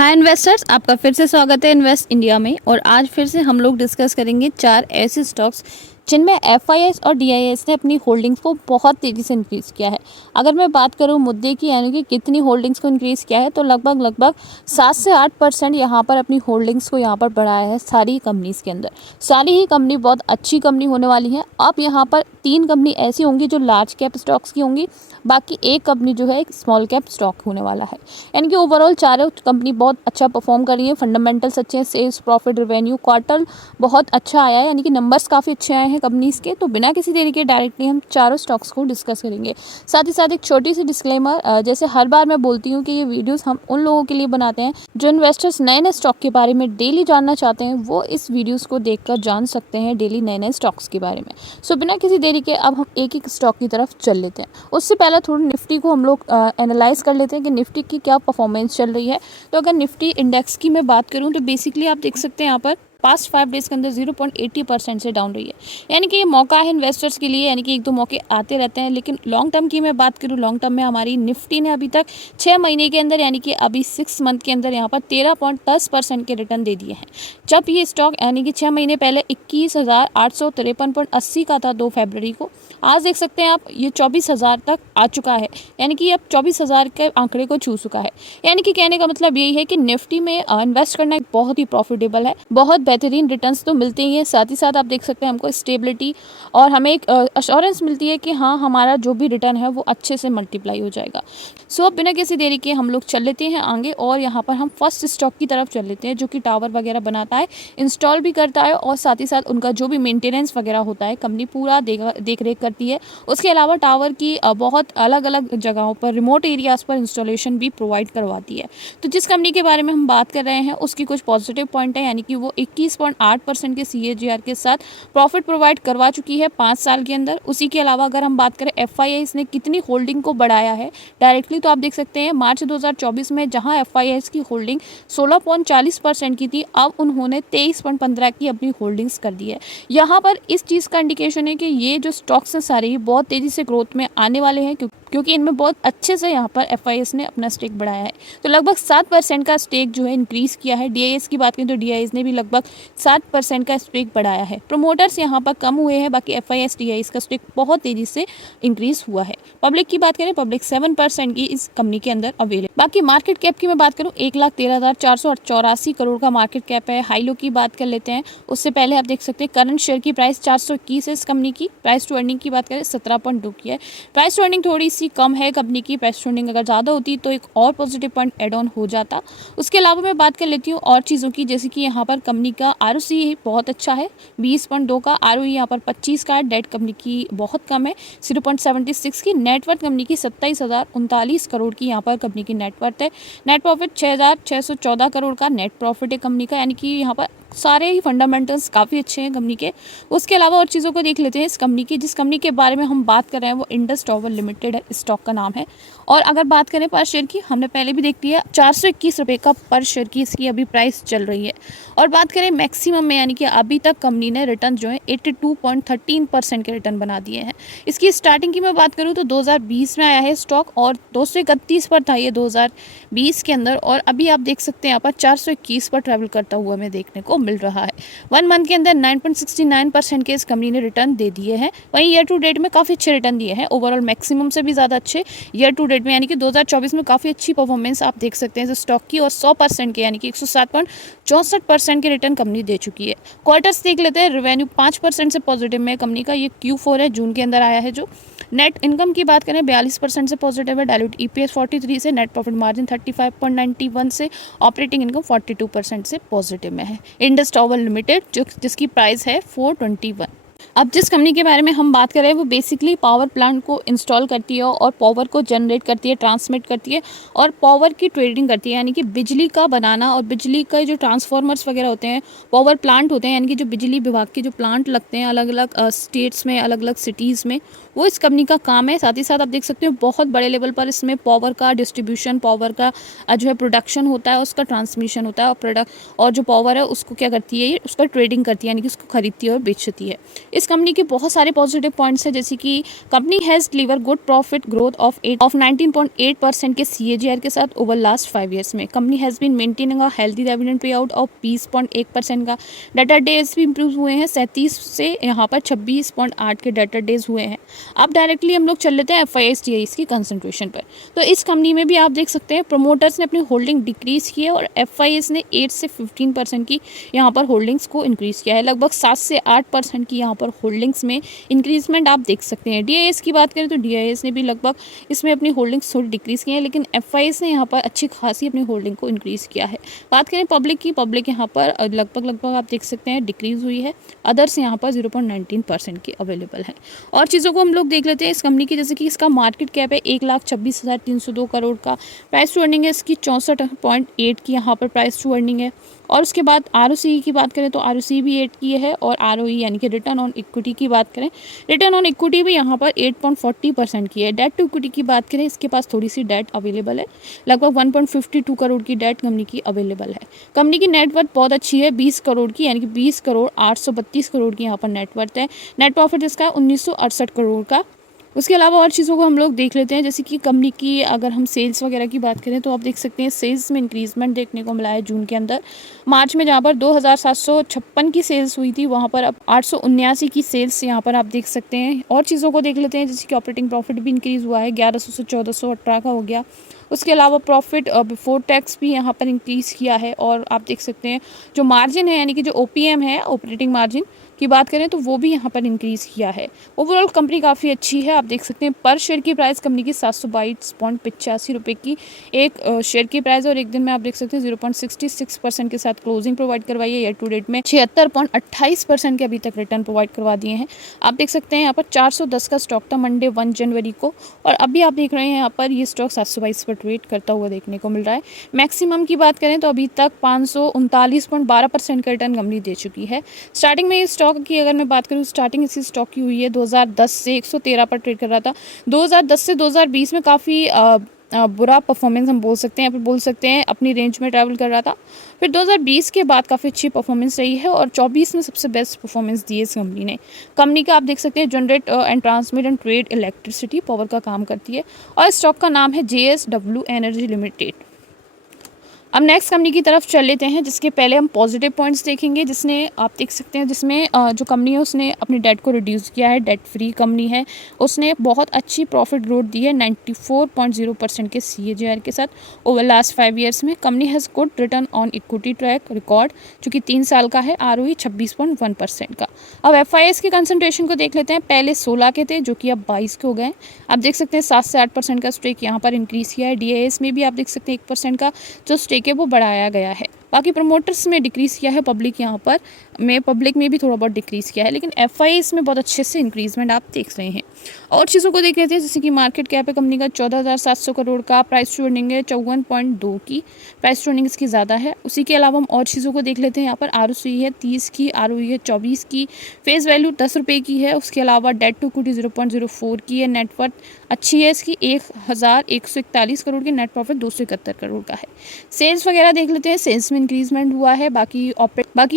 Hi investors, आपका फिर से स्वागत है इन्वेस्ट इंडिया में। और आज फिर से हम लोग डिस्कस करेंगे 4 ऐसे स्टॉक्स जिनमें एफआईआईस और डीआईआईएस ने अपनी होल्डिंग्स को बहुत तेज़ी से इंक्रीज़ किया है। अगर मैं बात करूं मुद्दे की, यानी कि कितनी होल्डिंग्स को इंक्रीज़ किया है, तो लगभग 7 से 8% यहाँ पर अपनी होल्डिंग्स को यहाँ पर बढ़ाया है सारी कंपनीज़ के अंदर। सारी ही कंपनी बहुत अच्छी कंपनी होने वाली है। अब यहाँ पर 3 कंपनी ऐसी होंगी जो लार्ज कैप स्टॉक्स की होंगी, बाकी एक कंपनी जो है एक स्मॉल कैप स्टॉक होने वाला है। यानी कि ओवरऑल चारों कंपनी बहुत अच्छा परफॉर्म कर रही है। फंडामेंटल्स अच्छे हैं, सेल्स, प्रॉफिट, रेवेन्यू, क्वार्टर बहुत अच्छा आया है, यानी कि नंबर्स काफ़ी अच्छे आए हैं कंपनीज़ के। तो बिना किसी देरी के डायरेक्टली हम चारों स्टॉक्स को डिस्कस करेंगे। साथ ही साथ एक छोटी सी डिस्क्लेमर, जैसे हर बार मैं बोलती हूँ कि ये वीडियोस हम उन लोगों के लिए बनाते हैं जो इन्वेस्टर्स नए नए स्टॉक के बारे में डेली जानना चाहते हैं। वो इस वीडियोस को देखकर जान सकते हैं डेली नए नए स्टॉक्स के बारे में। सो बिना किसी देरी के अब हम एक एक स्टॉक की तरफ चल लेते हैं। उससे पहले थोड़ी निफ्टी को हम लोग एनालाइज कर लेते हैं कि निफ्टी की क्या परफॉर्मेंस चल रही है। तो अगर निफ्टी इंडेक्स की मैं बात करूं तो बेसिकली आप देख सकते हैं यहाँ पर पास्ट 5 डेज के अंदर 0.80% से डाउन रही है। यानी कि ये मौका है इन्वेस्टर्स के लिए, यानी कि एक दो मौके आते रहते हैं। लेकिन लॉन्ग टर्म की मैं बात करूँ, लॉन्ग टर्म में हमारी निफ्टी ने अभी तक 6 महीने के अंदर, यानी कि अभी 6 मंथ के अंदर यहाँ पर 13.10% के रिटर्न दे दिए हैं। जब ये स्टॉक यानी कि 6 महीने पहले 21,853.80 का था 2 फरवरी को, आज देख सकते हैं आप ये 24,000 तक आ चुका है। यानी कि अब 24,000 के आंकड़े को छू चुका है। यानी कि कहने का मतलब यही है कि निफ्टी में इन्वेस्ट करना एक बहुत ही प्रॉफिटेबल है। बहुत बेहतरीन रिटर्न्स तो मिलते ही हैं, साथ ही साथ आप देख सकते हैं हमको स्टेबिलिटी और हमें एक अश्योरेंस मिलती है कि हाँ, हमारा जो भी रिटर्न है वो अच्छे से मल्टीप्लाई हो जाएगा। सो अब बिना किसी देरी के हम लोग चल लेते हैं आगे, और यहाँ पर हम फर्स्ट स्टॉक की तरफ चल लेते हैं जो कि टावर वगैरह बनाता है, इंस्टॉल भी करता है, और साथ ही साथ उनका जो भी मेंटेनेंस वगैरह होता है कंपनी पूरा देख रेख करती है। उसके अलावा टावर की बहुत अलग अलग जगहों पर, रिमोट एरियाज़ पर इंस्टॉलेशन भी प्रोवाइड करवाती है। तो जिस कंपनी के बारे में हम बात कर रहे हैं उसकी कुछ पॉजिटिव पॉइंट है, यानी कि वो 21.8% के CAGR के साथ प्रॉफिट प्रोवाइड करवा चुकी है 5 साल के अंदर। उसी के अलावा अगर हम बात करें एफआईआईएस ने कितनी होल्डिंग को बढ़ाया है डायरेक्टली, तो आप देख सकते हैं मार्च 2024 में जहां एफआईआईएस की होल्डिंग 16.40% की थी, अब उन्होंने 23.15 की अपनी होल्डिंग्स कर दी है। यहाँ पर इस चीज़ का इंडिकेशन है कि ये जो स्टॉक्स हैं सारे बहुत तेज़ी से ग्रोथ में आने वाले हैं, क्योंकि इनमें बहुत अच्छे से यहाँ पर एफआईआईएस ने अपना स्टेक बढ़ाया है। तो लगभग 7% का स्टेक जो है इंक्रीज़ किया है। डीआईएस की बात करें तो डीआईएस ने भी लगभग 7% का स्टेक बढ़ाया है। प्रमोटर्स यहाँ पर कम हुए हैं, बाकी एफआईआईएस डीआईएस का स्टेक बहुत तेज़ी से इंक्रीज़ हुआ है। पब्लिक की बात करें, पब्लिक 7% की इस कंपनी के अंदर अवेलेबल। बाकी मार्केट कैप की मैं बात करूँ, 1,13,484 करोड़ का मार्केट कैप है। हाई लो की बात कर लेते हैं, उससे पहले आप देख सकते हैं करंट शेयर की प्राइस 421 है इस कंपनी की। प्राइस टू अर्निंग की बात करें 17.2 की है। प्राइस टू अर्निंग थोड़ी सी कम है कंपनी की। प्राइस टू अर्निंग अगर ज़्यादा होती तो एक और पॉजिटिव पॉइंट एड ऑन हो जाता। उसके अलावा मैं बात कर लेती हूँ और चीज़ों की, जैसे कि यहाँ पर कंपनी का ROC बहुत अच्छा है, 20.2 का। ROE यहाँ पर 25 का है। डेट कंपनी की बहुत कम है, 0.76 की। नेटवर्थ कंपनी की 27,039 करोड़ की यहाँ पर कंपनी की नेटवर्थ है। नेट प्रॉफिट 6,614 करोड़ का नेट प्रॉफिट है कंपनी का, यानी कि यहाँ पर सारे ही फंडामेंटल्स काफ़ी अच्छे हैं कंपनी के। उसके अलावा और चीज़ों को देख लेते हैं इस कंपनी की। जिस कंपनी के बारे में हम बात कर रहे हैं वो इंडस टावर लिमिटेड है, स्टॉक का नाम है। और अगर बात करें पर शेयर की, हमने पहले भी देख लिया, 421 रुपये का पर शेयर की इसकी अभी प्राइस चल रही है। और बात करें मैक्सिमम में, यानी कि अभी तक कंपनी ने रिटर्न जो है 82.13% के रिटर्न बना दिए हैं। इसकी स्टार्टिंग की मैं बात करूँ तो 2020 में आया है स्टॉक, और 231 पर था ये 2020 के अंदर, और अभी आप देख सकते हैं यहाँ पर 421 पर ट्रैवल करता हुआ हमें देखने को मिल रहा है। 1 मंथ के अंदर 9.69% के इस कंपनी ने रिटर्न दे दिए हैं। वहीं ईयर टू डेट में काफ़ी अच्छे रिटर्न दिए हैं, ओवरऑल मैक्सिमम से भी ज़्यादा अच्छे ईयर टू डेट में, यानी कि 2024 में काफ़ी अच्छी परफॉर्मेंस आप देख सकते हैं इस स्टॉक की। और 100% के, यानी कि 107.64% के रिटर्न कंपनी दे चुकी है। क्वार्टर्स देख लेते हैं। रेवेन्यू 5% से पॉजिटिव में कंपनी का, ये Q4 है, जून के अंदर आया है जो। नेट इनकम की बात करें 42% से पॉजिटिव है। डायल्यूट EPS 43 से, नेट प्रॉफिट मार्जिन 35.91 से, ऑपरेटिंग इनकम 42% से पॉजिटिव में है। इंडस टावर लिमिटेड जिसकी प्राइस है 421। अब जिस कंपनी के बारे में हम बात कर रहे हैं वो बेसिकली पावर प्लांट को इंस्टॉल करती है और पावर को जनरेट करती है, ट्रांसमिट करती है, और पावर की ट्रेडिंग करती है, यानी कि बिजली का बनाना और बिजली का जो ट्रांसफार्मर्स वगैरह होते हैं, पावर प्लांट होते हैं, यानी कि जो बिजली विभाग के जो प्लांट लगते हैं अलग अलग स्टेट्स में, अलग अलग सिटीज़ में, वो इस कंपनी का काम है। साथ ही साथ आप देख सकते हो बहुत बड़े लेवल पर इसमें पावर का डिस्ट्रीब्यूशन, पावर का जो है प्रोडक्शन होता है, उसका ट्रांसमिशन होता है, और प्रोडक्ट और जो पावर है उसको क्या करती है, ये उसका ट्रेडिंग करती है, यानी कि उसको खरीदती है और बेचती है। इस कंपनी के बहुत सारे पॉजिटिव पॉइंट्स हैं, जैसे कि company has deliver good profit growth of 19.8% के CAGR के साथ ओवर लास्ट 5 ईयर्स में। Company has been maintaining a healthy dividend pay out of 20.1% का। डाटा डेज भी इंप्रूव हुए हैं, 37 से यहाँ पर 26.8 के डाटा डेज हुए हैं। अब डायरेक्टली हम लोग चल लेते हैं FIS TIS की कंसंट्रेशन पर। तो इस कंपनी में भी आप देख सकते हैं प्रमोटर्स ने अपनी होल्डिंग डिक्रीज़ की है और FIS ने 8 से 15% की यहाँ पर होल्डिंग्स को इंक्रीज़ किया है। लगभग 7 से 8% की यहाँ पर होल्डिंग्स में इंक्रीजमेंट आप देख सकते हैं। DIS की बात करें तो DIS ने भी लगभग इसमें अपनी होल्डिंग्स थोड़ी डिक्रीज़ की है, लेकिन FIS ने यहाँ पर अच्छी खासी अपनी होल्डिंग को इंक्रीज़ किया है। बात करें पब्लिक की, पब्लिक यहाँ पर लगभग आप देख सकते हैं डिक्रीज़ हुई है। अदर्स यहाँ पर 0.19% की अवेलेबल है। और चीज़ों को हम लोग देख लेते हैं इस कंपनी की, जैसे कि इसका मार्केट कैप है 1,26,302 करोड़ का। प्राइस टू अर्निंग है इसकी 64.8 की यहाँ पर प्राइस टू अर्निंग है। और उसके बाद ROCE की बात करें तो ROCE भी 8 की है, और ROE यानी कि रिटर्न ऑन इक्विटी की बात करें, रिटर्न ऑन इक्विटी भी यहाँ पर 8.40% की है। डेट टू इक्विटी की बात करें, इसके पास थोड़ी सी डेट अवेलेबल है, लगभग 1.52 करोड़ की डेट कंपनी की अवेलेबल है। कंपनी की नेटवर्थ बहुत अच्छी है, 20 करोड़ की, यानी कि 20,832 करोड़ की यहाँ पर नेटवर्थ है। नेट प्रॉफिट इसका 1968 करोड़ का। उसके अलावा और चीज़ों को हम लोग देख लेते हैं, जैसे कि कंपनी की अगर हम सेल्स वगैरह की बात करें तो आप देख सकते हैं सेल्स में इंक्रीजमेंट देखने को मिला है जून के अंदर। मार्च में जहाँ पर 2,756 की सेल्स हुई थी, वहाँ पर अब 879 की सेल्स यहाँ पर आप देख सकते हैं। और चीज़ों को देख लेते हैं, जैसे कि ऑपरेटिंग प्रॉफिट भी इंक्रीज़ हुआ है, 1100 से 1418 का हो गया। उसके अलावा प्रॉफिट बिफोर टैक्स भी यहाँ पर इंक्रीज़ किया है। और आप देख सकते हैं जो मार्जिन है, यानी कि जो OPM है, ऑपरेटिंग मार्जिन की बात करें तो वो भी यहाँ पर इंक्रीज़ किया है। ओवरऑल कंपनी काफ़ी अच्छी है। आप देख सकते हैं पर शेयर की प्राइस कंपनी की 722.85 रुपये की एक शेयर की प्राइस, और एक दिन में आप देख सकते हैं 0.66% के साथ क्लोजिंग प्रोवाइड करवाई है। ईयर टू डेट में 76.28% के अभी तक रिटर्न प्रोवाइड करवा दिए हैं। आप देख सकते हैं यहाँ पर 410 का स्टॉक था मंडे 1 जनवरी को, और अभी आप देख रहे हैं यहाँ पर ये स्टॉक 722 पर ट्रेड करता हुआ देखने को मिल रहा है। मैक्सिमम की बात करें तो अभी तक 539.12% का रिटर्न कंपनी दे चुकी है। स्टार्टिंग में स्टॉक की अगर मैं बात करूँ, स्टार्टिंग इसी स्टॉक की हुई है 2010 से 113 पर ट्रेड कर रहा था। 2010 से 2020 में काफ़ी बुरा परफॉर्मेंस हम बोल सकते हैं, या फिर बोल सकते हैं अपनी रेंज में ट्रैवल कर रहा था। फिर 2020 के बाद काफ़ी अच्छी परफॉर्मेंस रही है, और 24 में सबसे बेस्ट परफॉर्मेंस दी है इस कंपनी ने। कंपनी का आप देख सकते हैं generate and transmit and trade electricity power का काम करती है, और स्टॉक का नाम है JSW एनर्जी लिमिटेड। अब नेक्स्ट कंपनी की तरफ चल लेते हैं, जिसके पहले हम पॉजिटिव पॉइंट्स देखेंगे, जिसने आप देख सकते हैं जिसमें जो कंपनी है उसने अपनी डेट को रिड्यूस किया है, डेट फ्री कंपनी है। उसने बहुत अच्छी प्रॉफिट ग्रोथ दी है 94.0% के CAGR के साथ ओवर लास्ट 5 ईयर्स में। Company has good return on equity track record जो कि 3 साल का है, ROE 26.1% का। अब FIS के कंसंट्रेशन को देख लेते हैं। पहले 16 के थे जो कि अब 22 के हो गए। आप देख सकते हैं 7 से 8% का स्टेक यहाँ पर इंक्रीज़ किया है। DIS में भी आप देख सकते हैं 1% का जो स्टेक है वो बढ़ाया गया है। बाकी प्रमोटर्स में डिक्रीज़ किया है, पब्लिक में भी थोड़ा बहुत डिक्रीज़ किया है, लेकिन FIS में बहुत अच्छे से इंक्रीजमेंट आप देख रहे हैं। और चीज़ों को देख लेते हैं, जैसे कि मार्केट कैप है कंपनी का 14,700 करोड़ का, प्राइस टू अर्निंग है 54.2 की, प्राइस टू अर्निंग इसकी ज़्यादा है। उसी के अलावा हम और चीज़ों को देख लेते हैं। यहाँ पर ROCE है 30 की, ROE है 24 की, फेस वैल्यू 10 रुपये की है। उसके अलावा डेट टू इक्विटी 0.04 की है। नेटवर्थ अच्छी है इसकी 1,141 करोड़ की, नेट प्रॉफिट 271 करोड़ का है। सेल्स वगैरह देख लेते हैं, सेल्स में इंक्रीजमेंट हुआ है। बाकी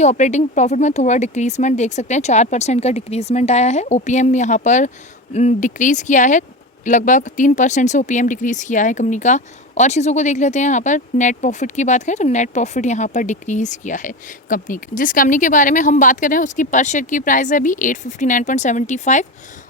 ऑपरेटिंग प्रॉफिट में थोड़ा डिक्रीजमेंट देख सकते हैं, 4% का डिक्रीजमेंट आया है। OPM यहाँ पर डिक्रीज़ किया है, लगभग 3% से OPM डिक्रीज़ किया है कंपनी का। और चीज़ों को देख लेते हैं। यहाँ पर नेट प्रॉफिट की बात करें तो नेट प्रॉफिट यहाँ पर डिक्रीज़ किया है कंपनी की। जिस कंपनी के बारे में हम बात कर रहे हैं उसकी पर शेयर की प्राइस है अभी 859.75,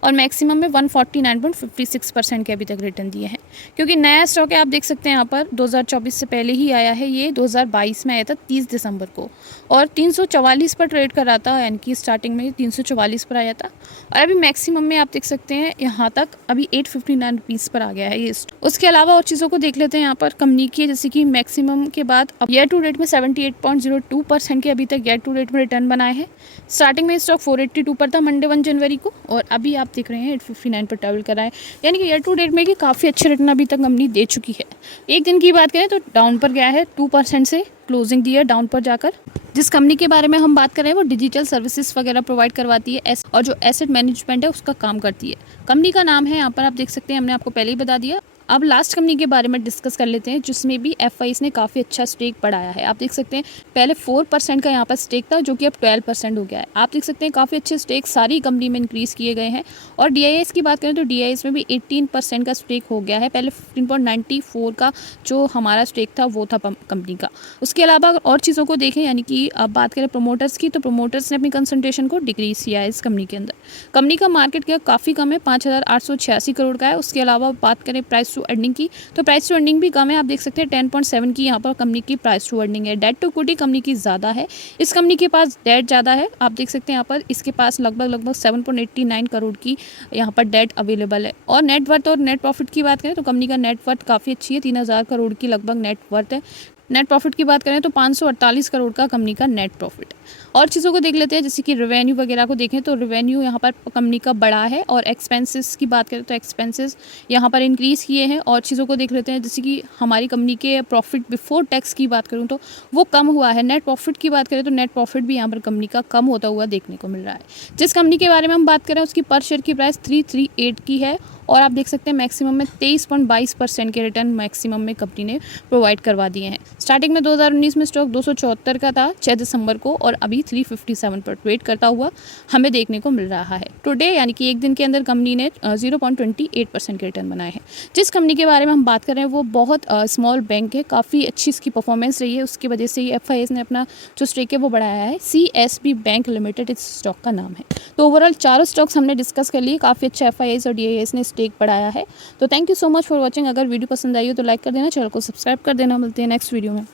और मैक्सिमम में 149.56% के अभी तक रिटर्न दिए हैं। क्योंकि नया स्टॉक है, आप देख सकते हैं यहाँ पर 2024 से पहले ही आया है, ये 2022 में आया था 30 दिसंबर को, और 344 पर ट्रेड कर रहा था, यानी कि स्टार्टिंग में 344 पर आया था, और अभी मैक्सिमम में आप देख सकते हैं यहाँ तक अभी 859 रुपीज़ पर आ गया है ये। उसके अलावा और चीज़ों को देख लेते हैं यहाँ पर कंपनी की, जैसे कि मैक्सिमम के बाद अब ईयर टू डेट में 78.02% के अभी तक ईयर टू डेट में रिटर्न बनाए हैं। स्टार्टिंग में स्टॉक 482 पर था मंडे 1 जनवरी को, और अभी आप देख रहे हैं 859 पर ट्रैवल कर रहा है, यानी कि ईयर टू डेट में कि काफ़ी अच्छे रिटर्न अभी तक कंपनी दे चुकी है। एक दिन की बात करें तो डाउन पर गया है, 2% से क्लोजिंग दी है डाउन पर जाकर। जिस कंपनी के बारे में हम बात कर रहे हैं वो डिजिटल सर्विसेज वगैरह प्रोवाइड करवाती है और जो एसेट मैनेजमेंट है उसका काम करती है। कंपनी का नाम है, यहाँ पर आप देख सकते हैं, हमने आपको पहले ही बता दिया। अब लास्ट कंपनी के बारे में डिस्कस कर लेते हैं जिसमें भी एफआईज ने काफ़ी अच्छा स्टेक बढ़ाया है। आप देख सकते हैं पहले 4% का यहाँ पर स्टेक था जो कि अब 12% हो गया है। आप देख सकते हैं काफ़ी अच्छे स्टेक सारी कंपनी में इंक्रीज़ किए गए हैं। और डीआईएस की बात करें तो डीआईएस में भी 18% का स्टेक हो गया है। पहले 15.94 का जो हमारा स्टेक था वो था कंपनी का। उसके अलावा अगर और चीज़ों को देखें, यानी कि अब बात करें प्रोमोटर्स की, तो प्रोमोटर्स ने अपनी कंसंट्रेशन को डिक्रीज़ किया है इस कंपनी के अंदर। कंपनी का मार्केट कैप काफ़ी कम है, 5,886 करोड़ का है। उसके अलावा बात करें प्राइस टू अर्निंग की, तो प्राइस टू अर्निंग भी कम है। आप देख सकते हैं 10.7 की यहाँ पर कंपनी की प्राइस टू अर्निंग है। डेट टू इक्विटी कंपनी की ज़्यादा है, इस कंपनी के पास डेट ज़्यादा है। आप देख सकते हैं यहाँ पर इसके पास लगभग 7.89 करोड़ की यहाँ पर डेट अवेलेबल है। और नेट वर्थ और नेट प्रॉफिट की बात करें तो कंपनी का नेट वर्थ काफ़ी अच्छी है, 3,000 करोड़ की लगभग नेट वर्थ है। नेट प्रॉफिट की बात करें तो 548 करोड़ का कंपनी का नेट प्रॉफिट। और चीज़ों को देख लेते हैं, जैसे कि रेवेन्यू वगैरह को देखें तो रेवेन्यू यहाँ पर कंपनी का बड़ा है। और एक्सपेंसेस की बात करें तो एक्सपेंसेस यहाँ पर इंक्रीज़ किए हैं। और चीज़ों को देख लेते हैं, जैसे कि हमारी कंपनी के प्रॉफिट बिफोर टैक्स की बात करूँ तो वो कम हुआ है। नेट प्रॉफिट की बात करें तो नेट प्रॉफिट भी यहाँ पर कंपनी का कम होता हुआ देखने को मिल रहा है। जिस कंपनी के बारे में हम बात करें उसकी पर शेयर की प्राइस 338 की है। और आप देख सकते हैं मैक्सिमम में 23.22% के रिटर्न मैक्सिमम में कंपनी ने प्रोवाइड करवा दिए हैं। स्टार्टिंग में 2019 में स्टॉक 274 का था 6 दिसंबर को, और अभी 357 पर ट्रेड करता हुआ हमें देखने को मिल रहा है। टुडे यानी कि एक दिन के अंदर कंपनी ने 0.28% के रिटर्न बनाए हैं। जिस कंपनी के बारे में हम बात कर रहे हैं वो बहुत स्मॉल बैंक है, काफ़ी अच्छी इसकी परफॉर्मेंस रही है, उसकी वजह से ही एफआईएस ने अपना जो स्टेक है वो बढ़ाया है। सीएसबी बैंक लिमिटेड इस स्टॉक का नाम है। तो ओवरऑल चारों स्टॉक्स हमने डिस्कस कर लिए, काफ़ी अच्छा एफआईएस और डीआईएस ने स्टेक बढ़ाया है। तो thank you so much for watching. अगर वीडियो पसंद आई हो तो लाइक कर देना, चैनल को सब्सक्राइब कर देना। मिलते हैं नेक्स्ट वीडियो में।